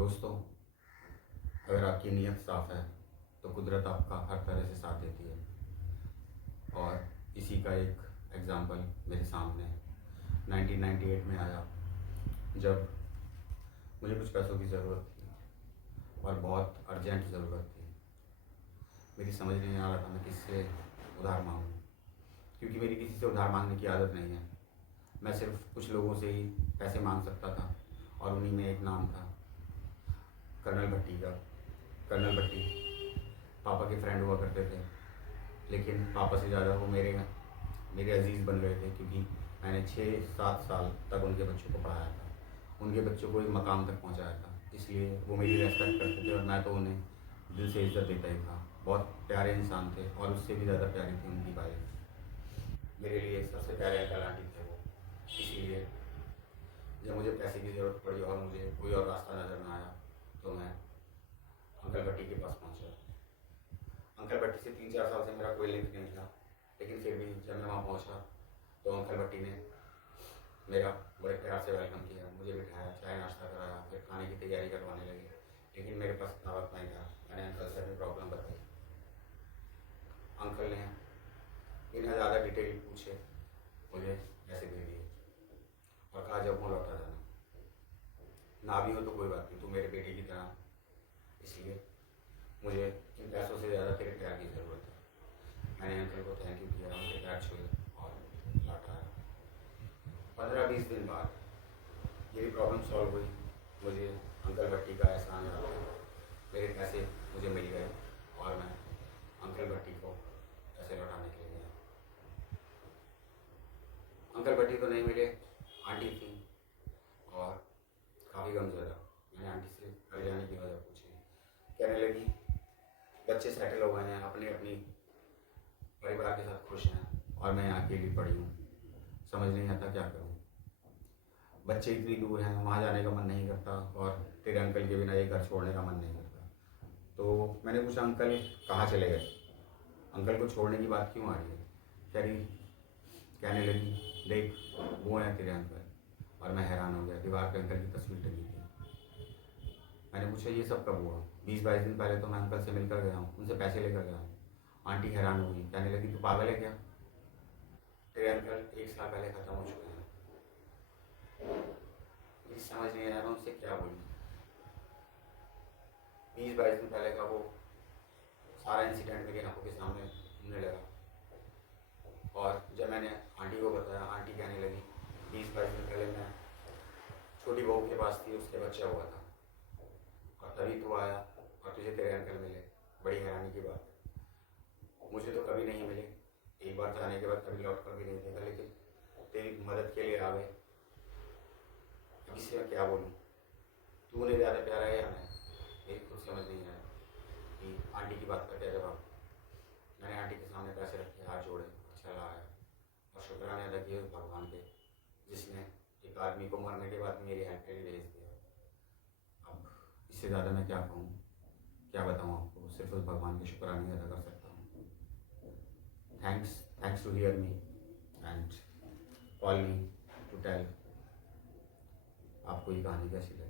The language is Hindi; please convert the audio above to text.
दोस्तों, अगर आपकी नीयत साफ़ है तो कुदरत आपका हर तरह से साथ देती है। और इसी का एक एग्ज़ाम्पल मेरे सामने 1998 में आया, जब मुझे कुछ पैसों की ज़रूरत थी और बहुत अर्जेंट ज़रूरत थी। मेरी समझ नहीं आ रहा था मैं किससे उधार मांगूं, क्योंकि मेरी किसी से उधार मांगने की आदत नहीं है। मैं सिर्फ कुछ लोगों से ही पैसे मांग सकता था और उन्हीं में एक नाम था कर्नल भट्टी का। कर्नल भट्टी पापा के फ्रेंड हुआ करते थे, लेकिन पापा से ज़्यादा वो मेरे अजीज़ बन गए थे, क्योंकि मैंने 6-7 साल तक उनके बच्चों को पढ़ाया था, उनके बच्चों को एक मकाम तक पहुंचाया था। इसलिए वो मेरी रेस्पेक्ट करते थे और मैं तो उन्हें दिल से इज्जत देता ही था। बहुत प्यारे इंसान थे और उससे भी ज़्यादा प्यारी थी उनकी वाइफ। मेरे लिए सबसे प्यारे अंकल आंटी थे वो। इसीलिए जब मुझे पैसे की ज़रूरत पड़ी और मुझे कोई और रास्ता नज़र ना आया तो मैं अंकल भट्टी के पास पहुंचा। अंकल भट्टी से 3-4 साल से मेरा कोई लिंक नहीं था, लेकिन फिर भी जब मैं वहाँ पहुँचा तो अंकल भट्टी ने मेरा बड़े प्यार से वेलकम किया, मुझे बिठाया, चाय नाश्ता कराया, फिर खाने की तैयारी करवाने लगे। लेकिन मेरे पास इतना वक्त नहीं था। मैंने अंकल से अपनी प्रॉब्लम बताई। अंकल ने बिना ज़्यादा डिटेल पूछे मुझे पैसे दे दिए और कहा जब वहाँ लौटा जाना, ना भी हो तो कोई बात नहीं, तू मेरे बेटे की तरह, इसलिए मुझे इन पैसों से ज़्यादा तेरे प्यार की ज़रूरत है। मैंने अंकल को थैंक यू किया, उनके पैर छुए और लौट आया। 15-20 दिन बाद मेरी प्रॉब्लम सॉल्व हुई। मुझे अंकल भट्टी का एहसान याद आया। मेरे पैसे मुझे मिल गए और मैं अंकल भट्टी को पैसे लौटाने के लिए गया। अंकल भट्टी तो नहीं मिले, आंटी थी और काफ़ी गमज़दा। मैंने आंटी से घर जाने की वजह पूछी। कहने लगी बच्चे सेटल हो गए हैं, अपनी अपनी परिवार के साथ खुश हैं और मैं यहाँ अकेली पड़ी हूँ, समझ नहीं आता क्या करूँ। बच्चे इतनी दूर हैं, वहाँ जाने का मन नहीं करता और तेरे अंकल के बिना ये घर छोड़ने का मन नहीं करता। तो मैंने पूछा अंकल कहाँ चले गए, अंकल को छोड़ने की बात क्यों आ रही है। कह रही कहने लगी देख वो हैं तेरे अंकल। और मैं हैरान हो गया, दीवार पे अंकल की तस्वीर टंगी थी। मैंने पूछा ये सब कब हुआ। 20-22 दिन पहले तो मैं अंकल से मिलकर गया हूँ, उनसे पैसे लेकर गया हूँ। आंटी हैरान हुई, कहने लगी तू पागल है क्या, तेरे अंकल 1 साल पहले ख़त्म हो चुके हैं। मुझे समझ नहीं आया मैं उनसे क्या बोलूँ। 20-22 दिन पहले का वो सारा इंसिडेंट मेरी आंखों के सामने घूमने लगा। और जब मैंने आंटी को बताया, आंटी कहने लगी 20-22 दिन पहले मैं छोटी बहू के पास थी, उसके बच्चा हुआ था और तभी तू आया और तुझे तेरे अंकल मिले। बड़ी हैरानी की बात है, मुझे तो कभी नहीं मिले। एक बार जाने के बाद कभी लौट कर भी नहीं देखा, लेकिन तेरी मदद के लिए आ गए। अब इससे मैं क्या बोलूँ, तू उन्हें ज़्यादा प्यारा है या मैं, मेरी खुद समझ नहीं आया कि आंटी की बात का क्या जवाब। मैंने आंटी के सामने पैसे रखे, हाथ जोड़े और चला आया और शुक्राने अदा किए उस भगवान के, जिसने एक आदमी को मरने के बाद मेरी हेल्प के लिए भेज दिया। अब इससे ज़्यादा मैं क्या कहूँ, क्या बताऊँ आपको, सिर्फ उस भगवान के शुक्राने अदा कर सकता हूँ। Thanks to hear me and call me to tell आपको ये कहानी कैसी लगी।